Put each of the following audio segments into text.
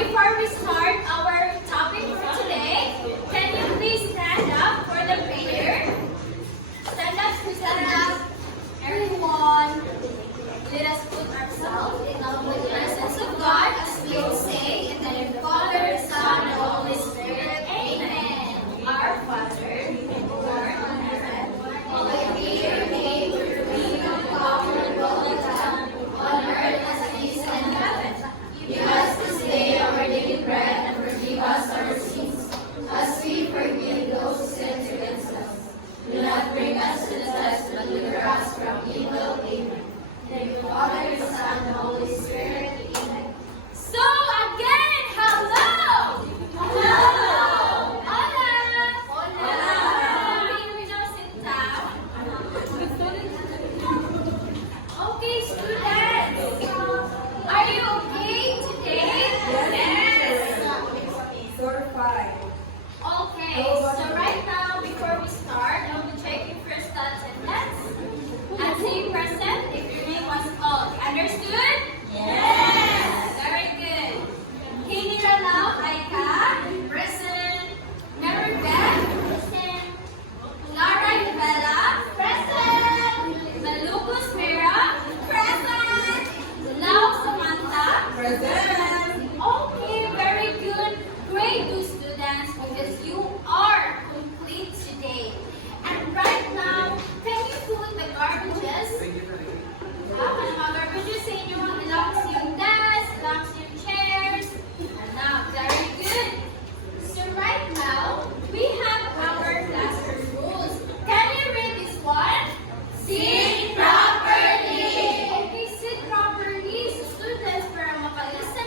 before we start our topic for today, can you please stand up for the prayer? Stand up, everyone. Let us put ourselves in the presence of God as we will say in the name of the Father, Son, and Holy Spirit. Amen. Our Father, who art in heaven, hallowed be your name. Your kingdom come, your will be done on earth as it is in heaven. Give us this day our daily bread, and forgive us our sins, as we forgive those who sin against us. Do not bring us to the test, but deliver us from evil. Amen. In the name of the Father, the Son, and the Holy Spirit. Amen. So again, hello! Hello! Hola! Hola! Can we now sit down? Okay, students. Are you okay today? Yes. Okay, so right now, before we start, I will be checking first attendance and see present if your name was called. Understood? Yes. Very good. Hinira now, Aika, present. Mary Beth, present. Lara Bella, present. Malucos Mira, present. Lau Samantha, present. Okay, very good. Grade 2 students, because you are complete today. And right now, can you put the garbages? Mga garbages sa inyo, ilocks yung desk, ilocks yung chairs. Now, very good. So right now, we have our classroom rules. Can you read this one? Sit properly. Okay, sit properly. So students, para makalista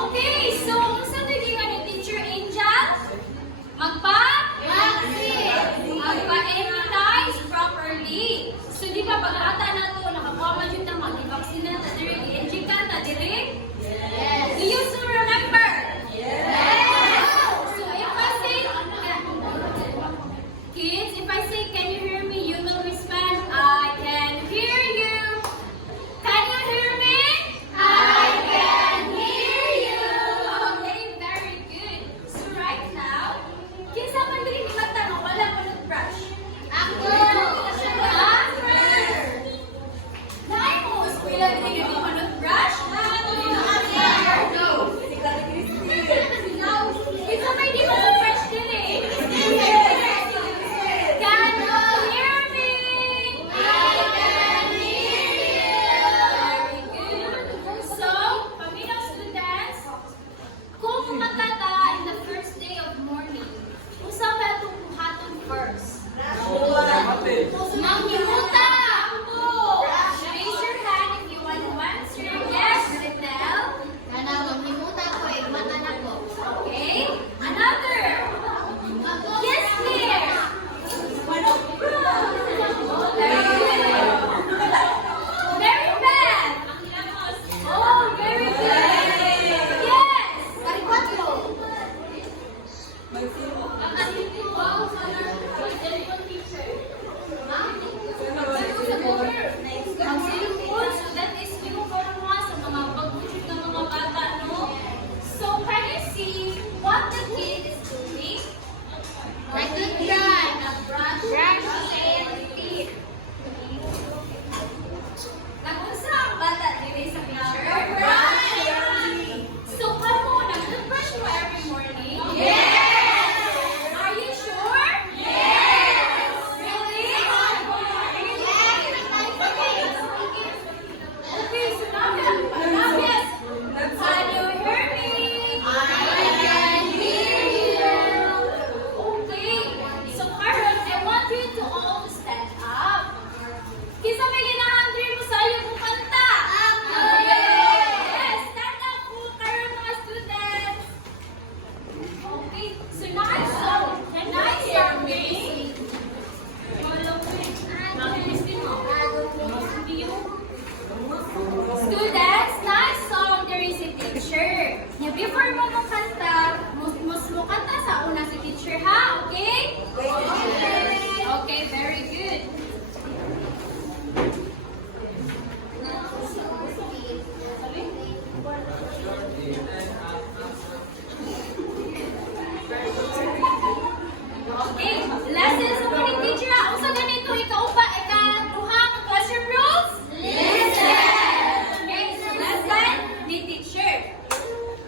Okay, so unsa naging ni Teacher Angel? Magpa-immunize properly. So di ba pag ata na to nakakuha man jud na mag-vaccine na ta diri, i-inject ka ta diri? Yes. Do you still remember? Yes. So if I say kids, if I say can you hear me, you will respond I can hear you. Can you hear me? I can hear you. Okay, very good. So right now, kinsa man diri ni magtanong wala mo brush? Ako. Nay mo eskwela diri ni mo brush? Kinsa may di mo brush diri? Can you hear me? I can hear you. Very good. So, paminaw students, kung matata in the first day of morning, usa ba itong buhaton first? Manghimuta! Raise your hand if you want to answer. Yes, Ritel. Okay. Another. Yes, dear. Very bad. Oh, very good. Yes. Magsilupon. So that is uniform mo sa mga pag-usit ng mga bata, no? So can you see what the kid is doing? Nag-unsa ang bata diri sa picture? So kamo nag-brush mo every morning? Yes! Are you sure? Yes! Really? Okay, so now yes. Can you hear me? I can hear you. Okay. So Karen, I want you to all to stand up. Kisa may ginahandri mo sa iyo kung kanta. Yes, stand up po kayo mga students. Okay, so nice song. Nice song, Gracie. Students, nice song there is a teacher. Now, before mo kanta, mo kanta sa una si teacher, ha? Okay? Okay, very good. Okay, lesson sa mga teacher. Unsa ganito ikaw pa ika-duha ka classroom rules? Listen. Okay, so lesson ni teacher.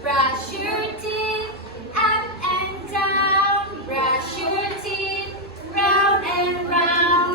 Brush your teeth up and down. Brush your teeth round and round.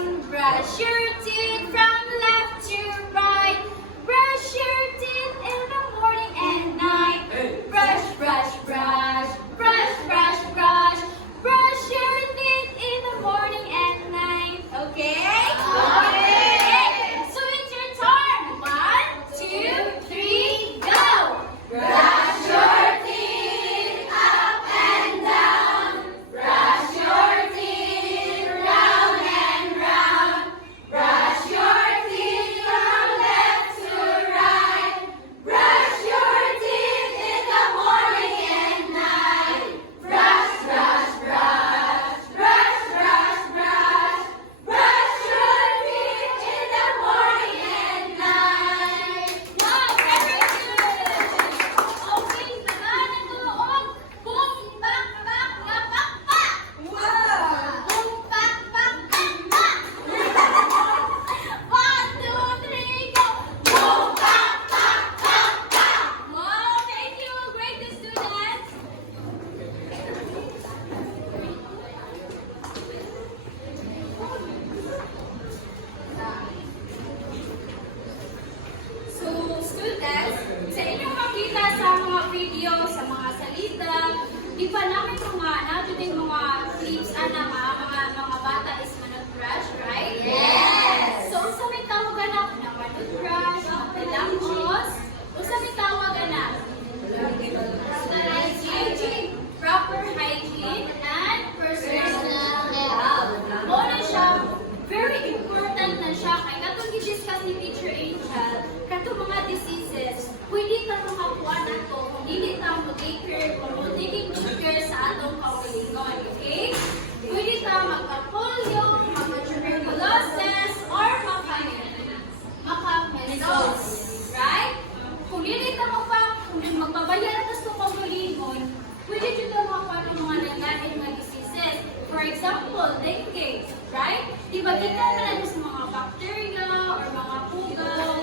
atas ko paglulingon, pwede dito makakuha ng mga nanggaling mga diseases. For example, dengue, right? Di ba kita na sa mga bacteria or mga fungal?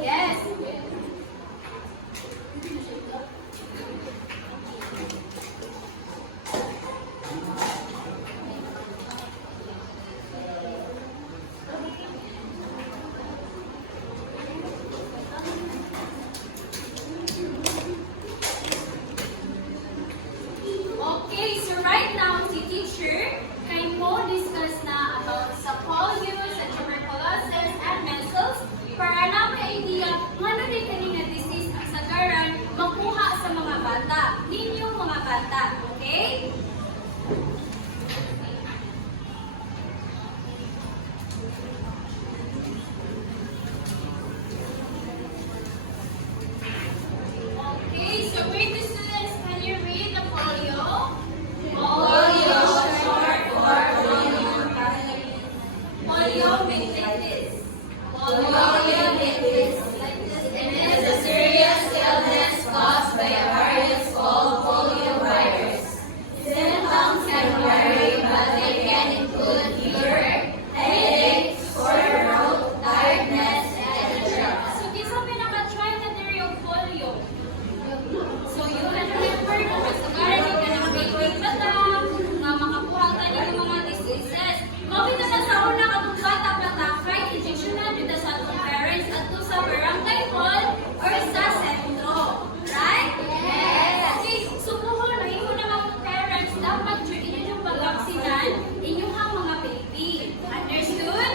Yes. Okay, so right now, si teacher, kay mo discuss na about sa polio, sa tuberculosis, and measles, para na may idea, ano din kanina disease ang sagaran, makuha sa mga bata, ninyong mga bata, okay? Okay, so read the students, can you read the polio? Polio, short for poliomyelitis. Poliomyelitis. It is a serious illness caused by a virus called poliovirus. Symptoms can vary, but they can include fever, headache, sore throat, tiredness, etc. So, kisa pinaka-try na diri yung polio. So, you can remember na kasagaran ka ng baby bata, nga makakuha tayo ng mga diseases. Mabita na sa una katong bata-bata, kahit injeksyonan dito sa atong parents at sa barangay hall or sa sentro. Right? Yes. Okay, so kung na imo na mga parents, dapat inyo yung pag-vaksinan inyong mga baby. Understood?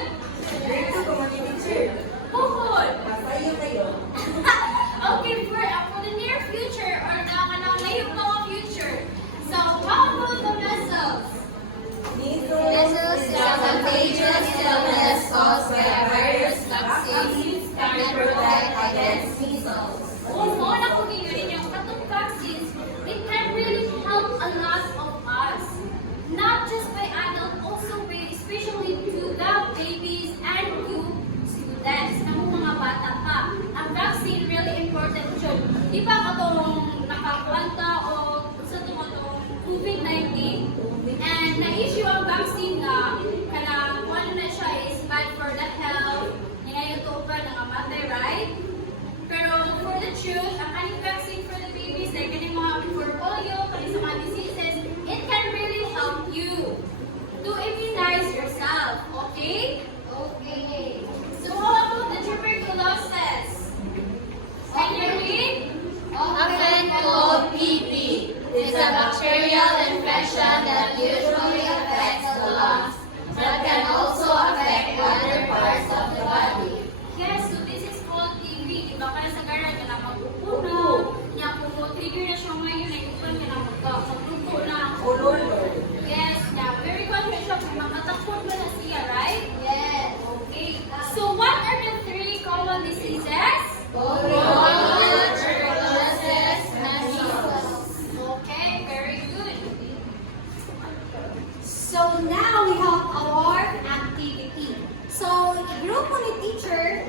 Bukod. Okay, for the near future or the ngayong mga future. So, how about the measles? Measles is a contagious illness caused by a virus. Vaccines can protect against measles. Kung mo na kung yun yung katong vaccines, it can really help a lot of us. Not just by adults, also by especially to the babies and to students, ng mga bata pa. Ang vaccine really important yun. Di ba katong nakakwanta o sa itong COVID-19? And na-issue ang vaccine na kanang ano na siya is bad for the health, ninayutupan ng amatay, right? Pero for the truth, ang kaning vaccine for the babies, like kaning mga for polio, kaning sa mga diseases, it can really help you to immunize yourself, okay? Okay. So how about the tuberculosis? Can you read? Often called TB, is a bacterial infection that usually affects the lungs, but can also affect other parts of the body. Yes, so this is called TB. Iba ka sa garan ka na magpupuno, niya kung trigger na siya ngayon, ay kung ka na magpupo na. Yes, yeah, very common siya kung makatakot ba na siya, right? Yes. Okay. So what are the three common diseases? Polio, tuberculosis, and measles. Okay, very good. So now we have our activity. So group ni teacher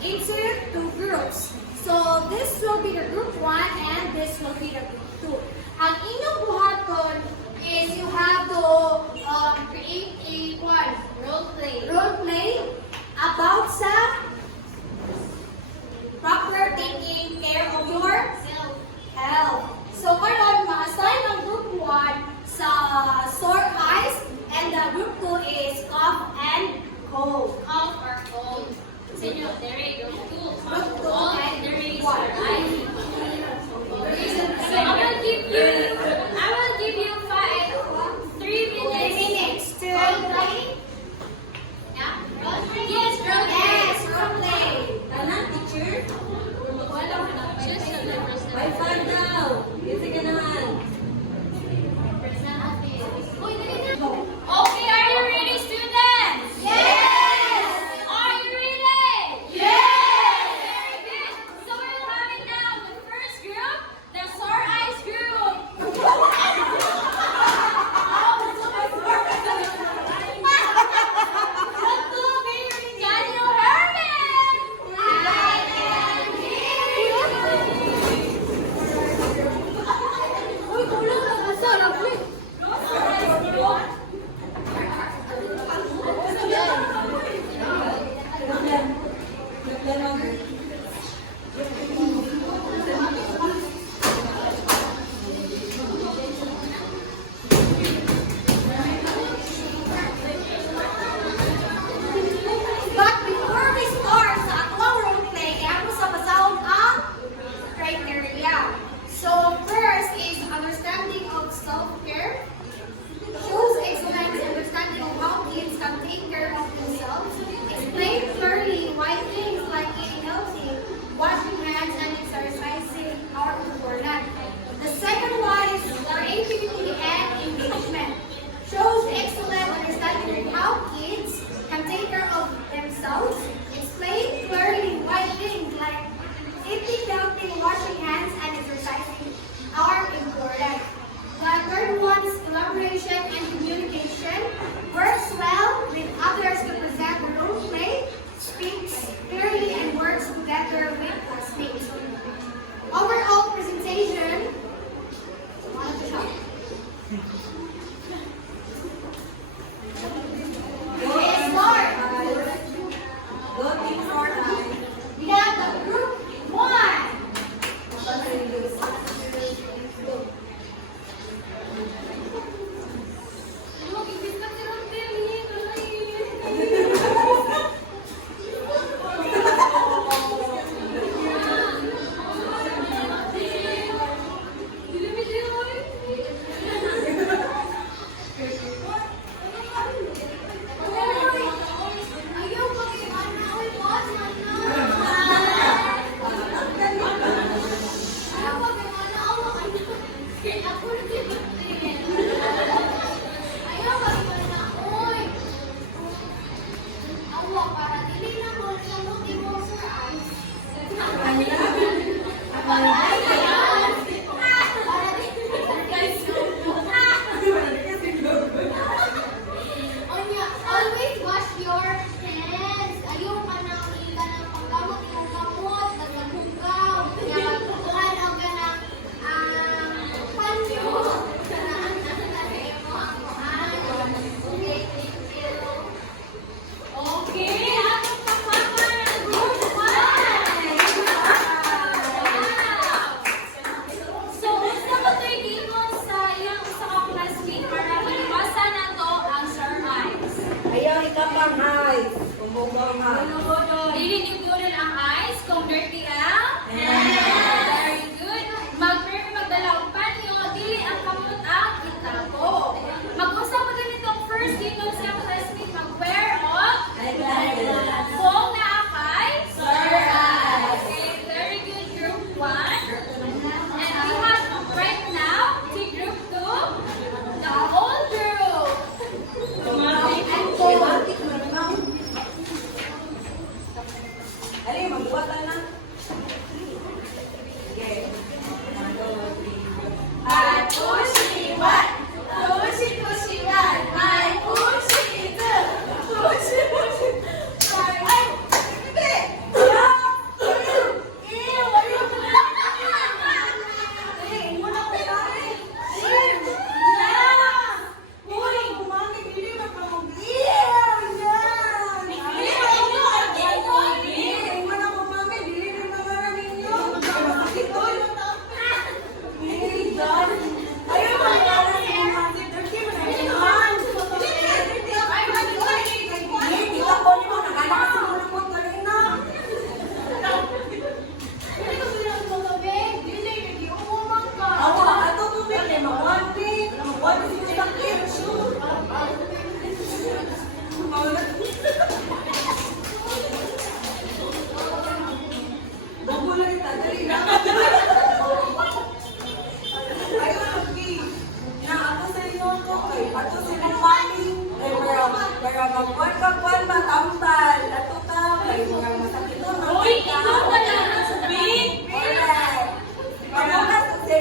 insert two groups. So this will be the group 1 and this will be the group 2. Ang inyong buhaton is you have to create a role play about sa proper taking care of your health. So karon ma-assign ang group 1 sa sore eyes and the group 2 is cough and cold. Cough or cold. Sinyo, there you go. Two, cough, Group 2 cold, and there is one. your eye.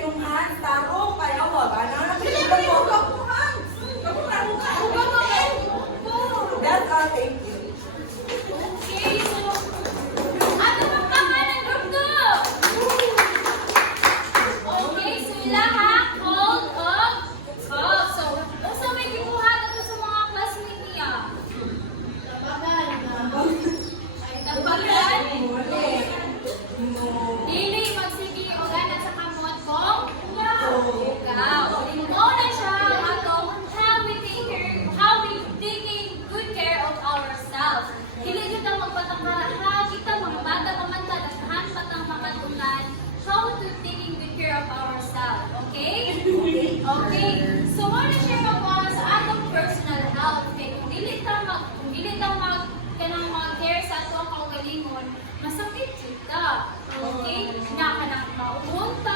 yung hands, taro, kaya wala na. That's all, thank you. Okay, so, ano bang pangalan ng group to? Okay, so lahat hold up. So, unsa may gibuhat ato sa mga classmate niya? Ay, tabagan. Dili magsige og ana sa kamot kong ikaw. Mao na siya ang atong how we taking good care of ourselves. Dili kita magpatangkara kita mga bata pamantad daghan patang makatunan how to taking good care of ourselves. Okay? Okay. So mao na siya magkuha sa atong personal health. Kay kung dili ta kanang mag-care sa atong kaugalingon, masakit jud ka. Okay? Na kanang maunta